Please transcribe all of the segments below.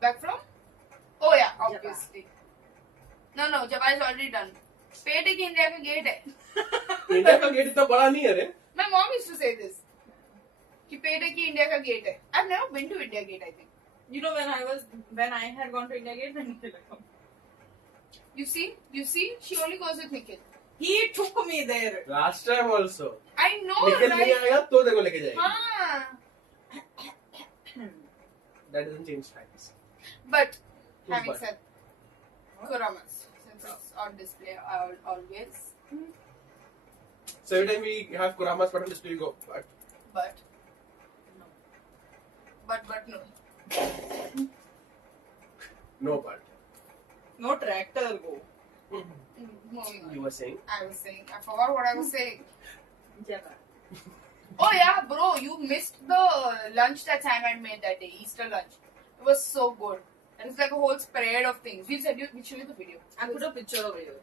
Back from? Oh yeah, Japan. obviously. No, Japan is already done. पेट की India का gate है. India का gate इतना बड़ा नहीं है रे. My mom used to say this. कि पेट की इंडिया का गेट है. I've never been to India Gate, I think. You know, when I had gone to India Gate, then Nikhil had come. You see, she only goes with Nikhil. He took me there. Last time also. I know, Nikhil नहीं right? आएगा तो देखो लेके जाएगी. हाँ. That doesn't change facts. But Who's having but? said Kuramas, since it's on display always. So every time we have Kuramas put on display, we go. But no. No but. No tractor go. Moving on. You were saying. I was saying. I forgot what I was saying. Japan. Oh yeah, bro, you missed the lunch that Sam had made that day, Easter lunch. It was so good. And it's like a whole spread of things. We'll show you the video. I put a picture over here.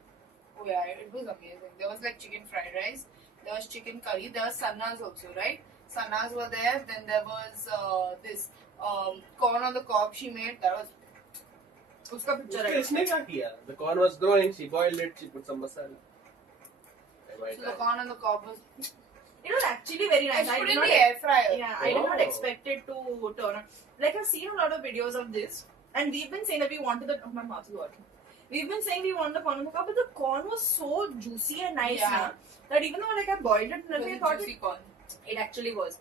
Oh yeah, it was amazing. There was like chicken fried rice, there was chicken curry, there was sannas also, right? Sannas were there. Then there was this corn on the cob she made. That was. उसका picture उसके है. इसने क्या किया? The corn was growing. She boiled it. She put some masala. So the corn on the cob was. It was actually very nice. I put did in not- the air fryer. Yeah, I did not Oh. expect it to turn out. Like, I've seen a lot of videos of this, and we've been saying that we wanted the. Oh, my mouth is watering. We've been saying we want the corn on the cob, but the corn was so juicy and nice Yeah. now, that even though like I boiled it and It was everything, I a thought juicy corn. it actually was.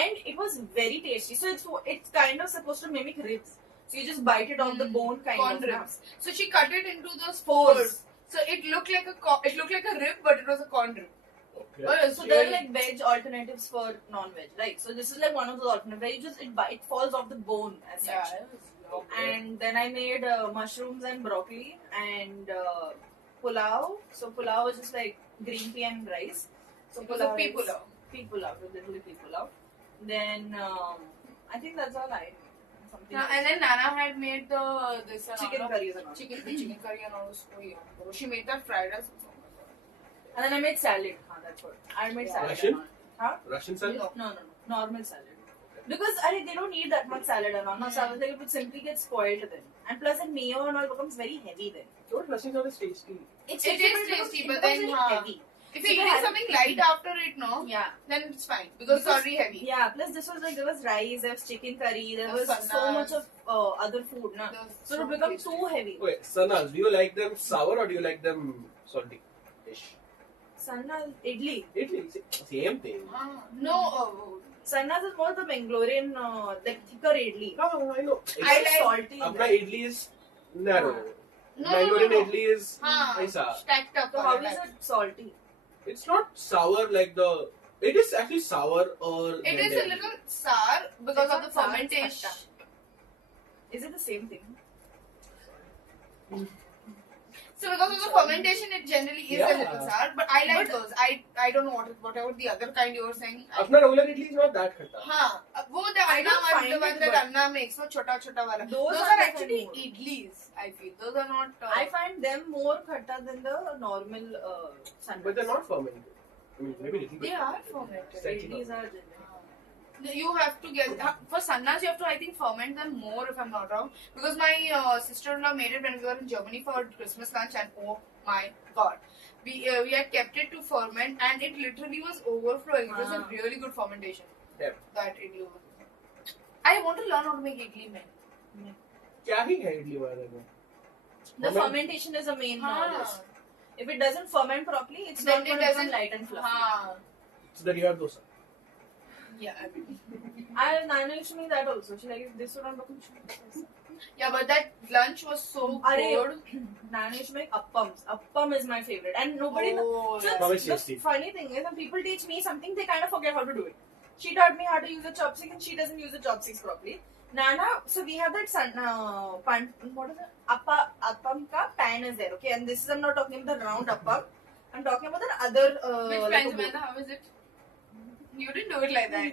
And it was very tasty. So it's kind of supposed to mimic ribs. So you just bite it off the bone kind corn of. ribs. So she cut it into those fours. So it looked like a rib, but it was a corn rib. Okay. Oh, So there are like veg alternatives for non-veg, right? So this is like one of those alternatives where you just it falls off the bone as such. Yeah, it was Okay. And then I made mushrooms and broccoli and pulao. So pulao is just like green pea and rice. So It was a pea is- pulao. Pea pulao, literally pea pulao. Then I think that's all I. Something and then Nana had made this chicken curries and all. chicken curry and all. So yeah, she made that fried rice. And then I made salad. That's what I made salad. Russian? and all. Huh? Russian salad? No, normal salad. Because they don't need that much salad and all. No, so I was like, it would simply get spoiled then. And plus, the mayo and all becomes very heavy then. What Russian salad is tasty. It It is tasty, but then, very हाँ. heavy. If So you're they eating had- something light after it, no, Yeah. then it's fine because it's already heavy. Yeah, plus this was like, there was rice, there was chicken curry, there There was was so sannas. much of other food. Na? There was So it so became tasty. too heavy. Wait, sanas, do you like them sour or do you like them salty? Sannas, idli. Italy, same thing. No, Sannas is more the Mangalorean, like thicker idli. Oh, I know. I It's like- salty. Apna idli is narrow. No, Mangalorean no. idli is हाँ, aisa. stacked up. So how is it salty? It's not sour like the. It is actually sour or. It is a little sour because It's of the not sour, it's fermentation. Is it the same thing? So because of the fermentation, it generally is a Yeah. little sour. But I like those. I don't know whatever the other kind you were saying. Apna regular idli is not that khatta. हाँ, वो the I Anna don't one, find the one it, that but- Anna makes, वो छोटा छोटा वाला. Those Those are are the actually kind more. idlis. I feel those are not. I find them more khatta than the normal sannas. But they're not fermented. I mean, maybe a little bit. They are fermented. Slightly Idlis not. are generally. You have to get for sannas. You have to, I think, ferment them more, if I'm not wrong. Because my sister-in-law made it when we were in Germany for Christmas lunch, and oh my god, we had kept it to ferment, and it literally was overflowing. It was a Ah. really good fermentation. Yeah. That idli was. I want to learn how to make idli, man. क्या ही है इडली वाले में? The fermentation is the main हाँ. knowledge. If it doesn't ferment properly, it's Then not it going to become doesn't- light and fluffy. हाँ. So then you have dosa. Yeah. I mean. Nana used to make that also. She like, this would not become sweet. Yeah, but that lunch was so Are good. Nana used to make appams. Appam is my favorite. And nobody... Oh, So yeah. Appam is the tasty. funny thing is, when people teach me something, they kind of forget how to do it. She taught me how to use a chopstick and she doesn't use the chopsticks properly. Nana, so we have that what is it? Appam ka pan is there, okay? And this is, I'm not talking about the round appam. I'm talking about the other... Which like pans, a bowl. Amanda? How is it? You didn't do it like that.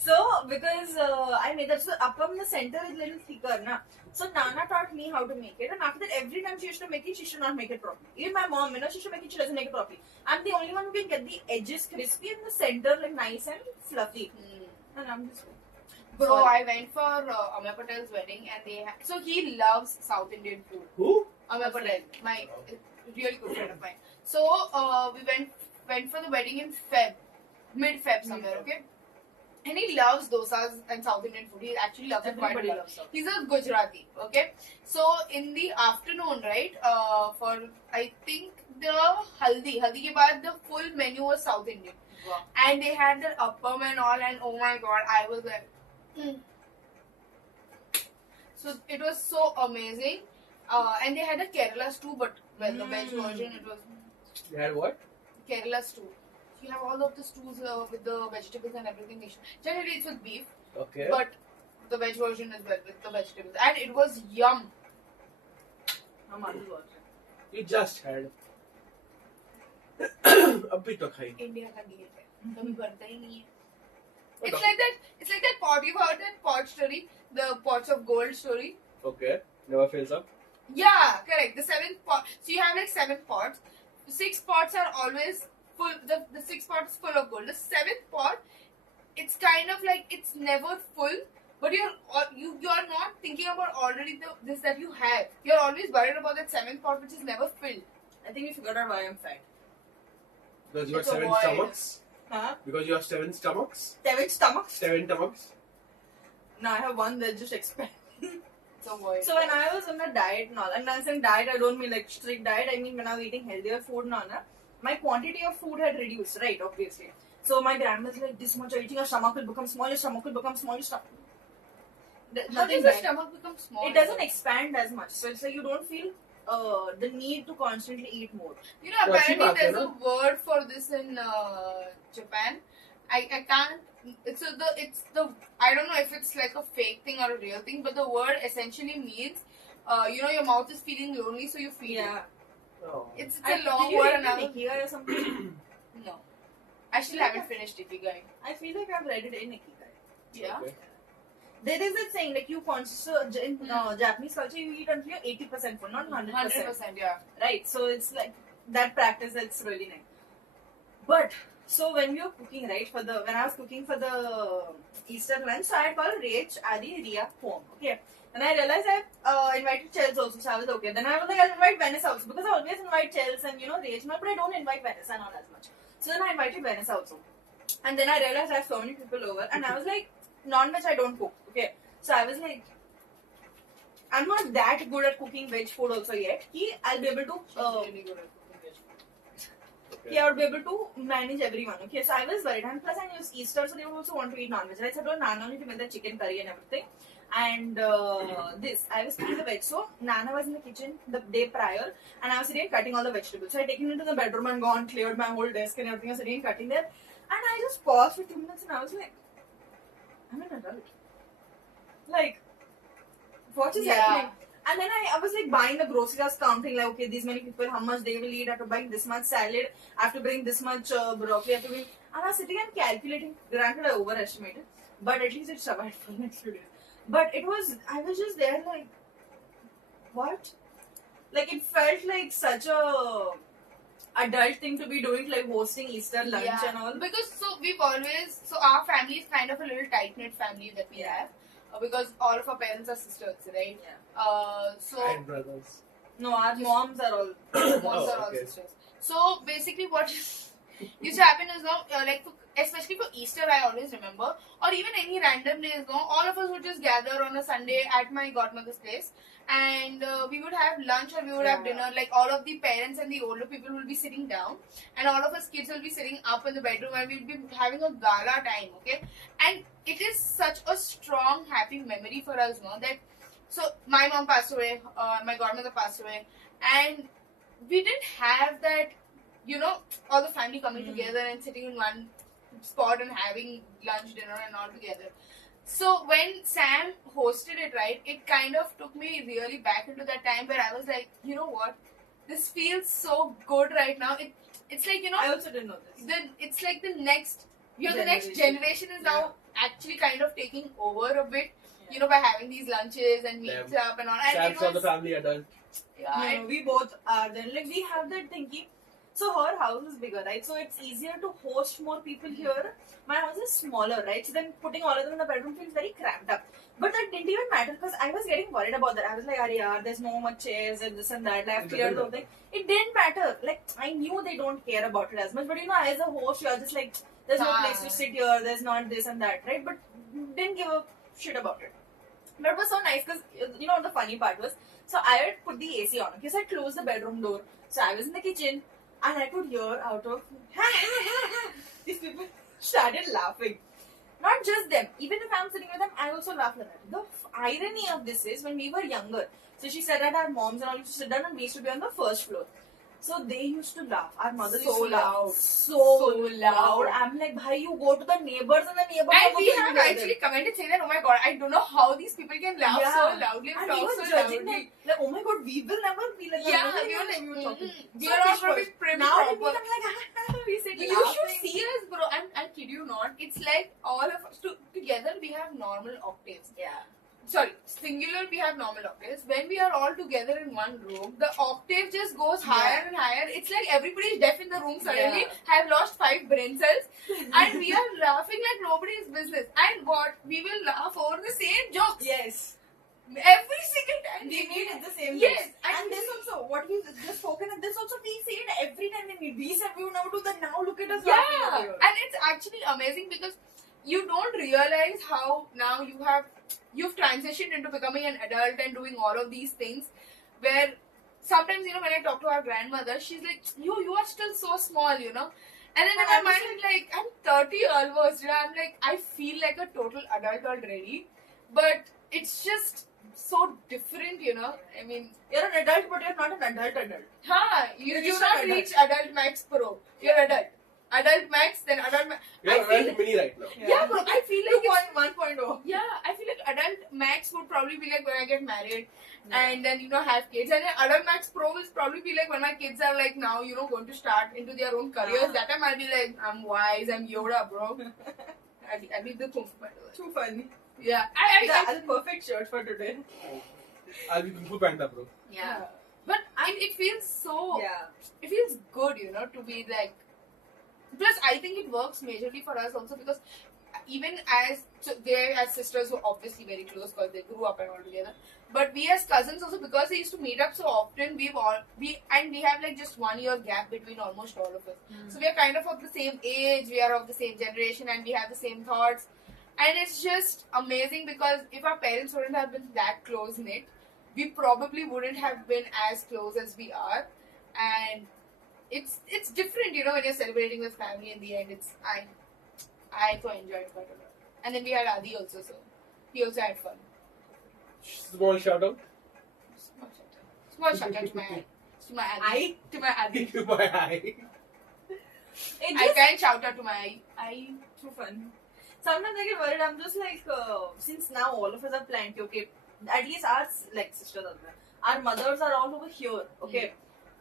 So, because I made that, so appam, the center is little thicker, na. So, Nana taught me how to make it, and after that, every time she used to make it, she should not make it properly. Even my mom, you know, she should make it, she doesn't make it properly. I'm the only one who can get the edges crispy and the center like nice and fluffy. And I'm just Bro, I went for Amay Patel's wedding and so he loves South Indian food. Who? Amay Patel, my really good friend of mine. So we went for the wedding in mid-Feb somewhere, okay? And he loves dosas and South Indian food. He actually loves it quite a Everybody lot. loves South. He's a Gujarati, okay? So in the afternoon, right, for I think the haldi ke baad the full menu was South Indian. Wow. And they had their appam and all, and oh my god, I was like, So it was so amazing. And they had a Kerala stew, but well, the veg version, it was They had what? Kerala stew. You have all of the stews with the vegetables and everything. Generally, it's with beef, Okay. but the veg version as well with the vegetables, and it was yum. हम आलू बोलते हैं. You just had. अभी तो खाई. India का diet है, कभी बनता ही नहीं है. It's like that. It's like that pot. You've heard that pot story, the pots of gold story. Okay. Never fills up. Yeah, correct. The 7th pot. So you have like 7 pots. The 6 pots are always full. The 6 pots full of gold. The 7th pot, it's kind of like it's never full. But you're not thinking about already this that you have. You're always worried about that 7th pot which is never filled. I think you figured out why I'm fat. Because you have It's a 7 void. stomachs. Huh? Because you have 7 stomachs. 7 stomachs? 7 stomachs. No, I have one that just expanded. It's a void. So when I was on a diet and all, and when I'm saying diet, I don't mean like strict diet. I mean when I was eating healthier food and all, my quantity of food had reduced, right? Obviously. So my grandma's like, this much you're eating, your stomach will become small, your stomach will become small, your stomach. How does the stomach become small? It doesn't expand as much. So it's like you don't feel the need to constantly eat more. You know, What's apparently your there's mark, a word for this in Japan. I can't. It's the I don't know if it's like a fake thing or a real thing, but the word essentially means your mouth is feeling lonely, so you feel it. Oh. It's a long did you word read and the I Ikigai or something? no. I still haven't finished Ikigai. I feel like I've read it in Ikigai. Yeah. Okay. There is a saying like you in Japanese culture you eat until you're 80% full, not 100%. 100%, yeah. Right? So it's like that practice. It's really nice. But so when we were cooking, right, when I was cooking for the Easter lunch, so I had called Rach, Adi, Ria home. Okay. And I realized I invited Chels also, so I was okay. Then I was like, I'll invite Vanessa also because I always invite Chels and Rach, but I don't invite Vanessa not as much. So then I invited Vanessa also. And then I realized I have so many people over, and I was like, non-veg I don't cook. Okay. So I was like, I'm not that good at cooking veg food also yet. I'll be able to. Really good at cooking veg. Yeah, I would be able to manage everyone. Okay, so I was worried, and plus I knew it's Easter, so they would also want to eat non-veg. I said, "Oh, Nana only to make the chicken curry and everything." And I was cooking the veg. So Nana was in the kitchen the day prior, and I was sitting cutting all the vegetables. So I taken into the bedroom and gone, cleared my whole desk and everything. I was sitting cutting there, and I just paused for 2 minutes, and I was like, "I'm an adult. Like, what is happening?" And then I was like buying the groceries, I was counting like, okay, these many people, how much they will eat. I have to buy this much salad, I have to bring this much broccoli, I have to bring. And I was sitting and calculating. Granted, I overestimated, but at least it survived for the next few days. But I was just there like, what? Like it felt like such a adult thing to be doing, like hosting Easter lunch and all. Because our family is kind of a little tight knit family that we have. Because all of our parents are sisters, right? Yeah. And brothers. No, our moms are all. Moms Oh, are all okay. sisters. So basically, what used to happen is now, especially for Easter, I always remember, or even any random days, all of us would just gather on a Sunday at my godmother's place, and we would have lunch or we would have dinner. Like all of the parents and the older people will be sitting down, and all of us kids will be sitting up in the bedroom, and we'll be having a gala time. Okay, and it is such a strong, happy memory for us, that. So my mom passed away, my godmother passed away, and we didn't have that, all the family coming together and sitting in one spot and having lunch, dinner and all together. So when Sam hosted it, right, it kind of took me really back into that time where I was like, you know what, this feels so good right now. It's like, I also didn't know this. it's like the next generation is now actually kind of taking over a bit. By having these lunches and meets up and all. And Sam for the family adult. Yeah, No, we both are then. Like, we have that thinking. So her house is bigger, right? So it's easier to host more people here. My house is smaller, right? So then putting all of them in the bedroom feels very cramped up. But that didn't even matter because I was getting worried about that. I was like, "Arey, there's no much chairs and this and that. Like, I've cleared the whole thing." It didn't matter. Like I knew they don't care about it as much. But you know, as a host, you're just like, "There's no place to sit here. There's not this and that, right?" But didn't give a shit about it. But it was so nice because you know what the funny part was. So I had put the AC on. Okay, so I closed the bedroom door. So I was in the kitchen and I could hear out of these people started laughing. Not just them. Even if I'm sitting with them, I also laugh like that. The irony of this is when we were younger. So she said that our moms and all used to sit down and we used to be on the first floor. So they used to laugh. Our mother used to laugh so loud. I'm like, bhai, you go to the neighbors and the neighbors. And we have actually commented saying that, oh my god, I don't know how these people can laugh so loudly and we talk were so judging loudly. them. Like, oh my god, we will never be like that. Yeah, What we are were like, you talking? we are all probably pretty Now proper. we become like, we sit You laughing. should see us, bro. I kid you not. It's like all of us together we have normal octaves. Yeah. Sorry, singular we have normal octaves. When we are all together in one room, the octave just goes higher and higher. It's like everybody is deaf in the room suddenly, have lost 5 brain cells, and we are laughing like nobody's business. And what? We will laugh over the same jokes. Yes. Every single time. We meet at the same Yes, place. And this also, what we just spoken of, this also we say it every time we meet. We said we would never do that. Now look at us. Yeah, laughing over here. and it's actually amazing because you don't realize how now you've transitioned into becoming an adult and doing all of these things. Where sometimes when I talk to our grandmother, she's like, you are still so small, And then in my mind, I'm like, I'm 30 almost. I'm like, I feel like a total adult already, but it's just so different, I mean, You're an adult, but you're not an adult. you You're do just not an adult. reach adult max pro. You're adult. Adult max, then adult max. You're adult mini right now. Yeah, bro. I feel like it's, 1.0. yeah, I feel like adult max would probably be like when I get married and then have kids, and then adult max pro will probably be like when my kids are like now going to start into their own careers. That time I'll be like, I'm wise, I'm Yoda, bro. I'll be the Kung Fu Panda. Too funny. Yeah, That's a perfect shirt for today. I'll be Kung Fu Panda, bro. yeah. But it feels so. Yeah. It feels good, to be like. Plus, I think it works majorly for us also because even they as sisters were obviously very close because they grew up and all together. But we as cousins also, because they used to meet up so often, we have like just 1 year gap between almost all of us. So we are kind of the same age, we are of the same generation, and we have the same thoughts. And it's just amazing because if our parents wouldn't have been that close knit, we probably wouldn't have been as close as we are. And it's different, when you're celebrating with family. In the end, I so enjoyed it quite a lot. And then we had Adi also, so he also had fun. Small shout out. Small shout out to my Adi. To my Adi. To my eye. I can shout out to my eye. Too fun. Sometimes I get worried. I'm just like, since now all of us are plenty, okay, at least our sisters are there. Our mothers are all over here, okay,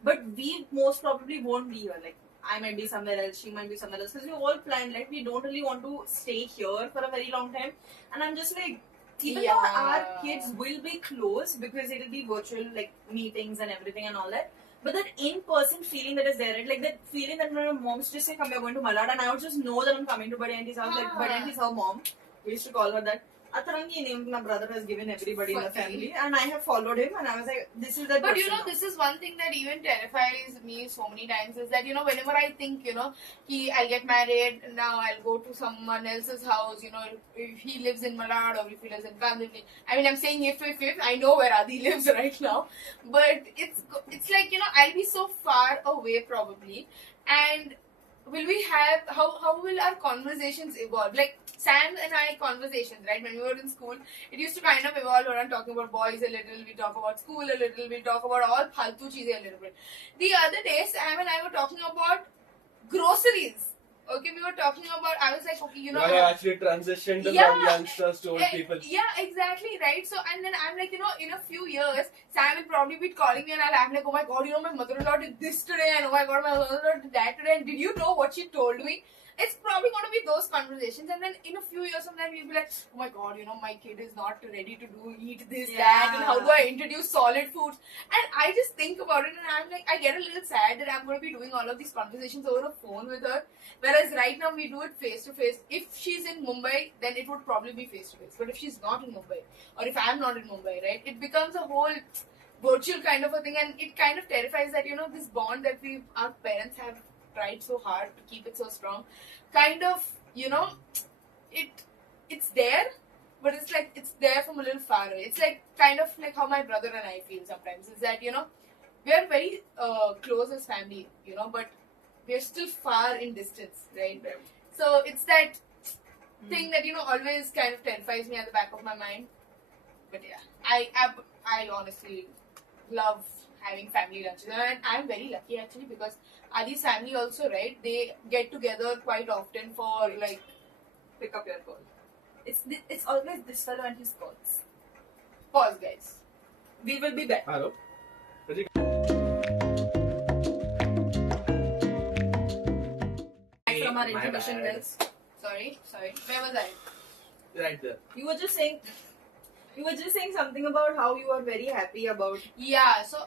but we most probably won't be here. Like, I might be somewhere else, she might be somewhere else, because we all planned. Like, we don't really want to stay here for a very long time. And I'm just like, even though our kids will be close because it will be virtual meetings and everything and all that. But that in-person feeling that is there, right? Like that feeling that my mom's just say, "Come, we're going to Malad," and I would just know that I'm coming to Buddy Auntie's house. Like Buddy Auntie's her mom. We used to call her that. Atarangi name my brother has given everybody in the family, and I have followed him, and I was like, "This is that." But this is one thing that even terrifies me so many times is that whenever I think I'll get married now, I'll go to someone else's house. If he lives in Malad or if he lives in Kandivali. I mean, I'm saying if I know where Adi lives right now, but it's like I'll be so far away probably, and will we have how will our conversations evolve? Like Sam and I conversations, right? When we were in school, it used to kind of evolve around talking about boys a little, we talk about school a little, we talk about all phaltu cheeze a little bit. The other day, Sam and I were talking about groceries. Okay, we were talking about, I was like, okay, I actually transitioned from youngsters to old people. Yeah, exactly, right? So, and then I'm like, in a few years, Sam will probably be calling me and I'm like, oh my god, my mother-in-law did this today, and oh my god, my mother-in-law did that today, and did you know what she told me? it's probably going to be those conversations, and then in a few years from then we'll be like, oh my god, my kid is not ready to eat this, that, and how do I introduce solid foods? And I just think about it, and I'm like, I get a little sad that I'm going to be doing all of these conversations over a phone with her, whereas right now we do it face to face. If she's in Mumbai, then it would probably be face to face. But if she's not in Mumbai, or if I'm not in Mumbai, right, it becomes a whole virtual kind of a thing, and it kind of terrifies that this bond that our parents have tried so hard to keep it so strong, kind of it's there, but it's like it's there from a little far away. It's like kind of like how my brother and I feel sometimes, is that we are very close as family, but we are still far in distance, right? So it's that thing that always kind of terrifies me at the back of my mind. But yeah, I honestly love having family lunches, and I'm very lucky actually, because Adi's family also, right? They get together quite often for like Pick up your call. It's always this fellow and his calls. pause, guys. We will be back. Hello. From our My intermission, bad. guys. Sorry. Where was I? Right there. You were just saying something about how you are very happy about. Yeah, so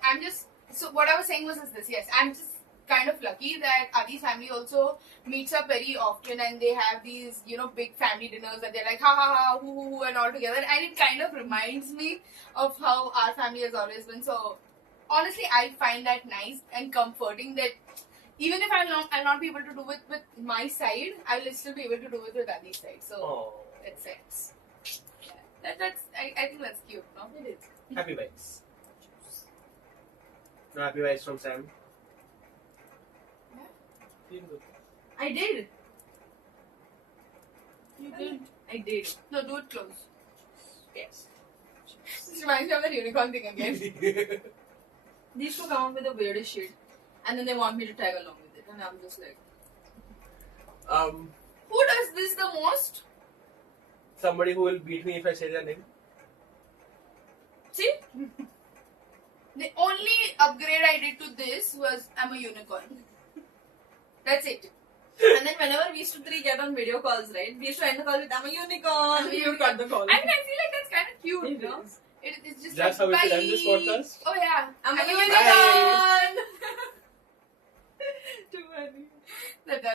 what I was saying was this. Yes, I'm just kind of lucky that Adi's family also meets up very often, and they have these big family dinners that they're like ha ha ha hoo and all together, and it kind of reminds me of how our family has always been. So honestly, I find that nice and comforting that even if I'll not be able to do it with my side, I'll still be able to do it with Adi's side. So Oh, that's sense. Yeah. I think that's cute, no? It is. happy vibes. No happy vibes from Sam. Feel good. I did. You did. I did. No, do it close. Yes. This reminds me of that unicorn thing again. These two come up with the weirdest shit, and then they want me to tag along with it, and I'm just like, Who does this the most? Somebody who will beat me if I say their name. See? The only upgrade I did to this was I'm a unicorn. That's it. and then whenever we used to three get on video calls, right? We used to end the call with "I'm a unicorn." I'm a We would unicorn. cut the call. I mean, I feel like that's kind of cute, It you know? is. It's just That's like, how we should bye. end this podcast. Oh yeah. I'm a a unicorn. Too funny. That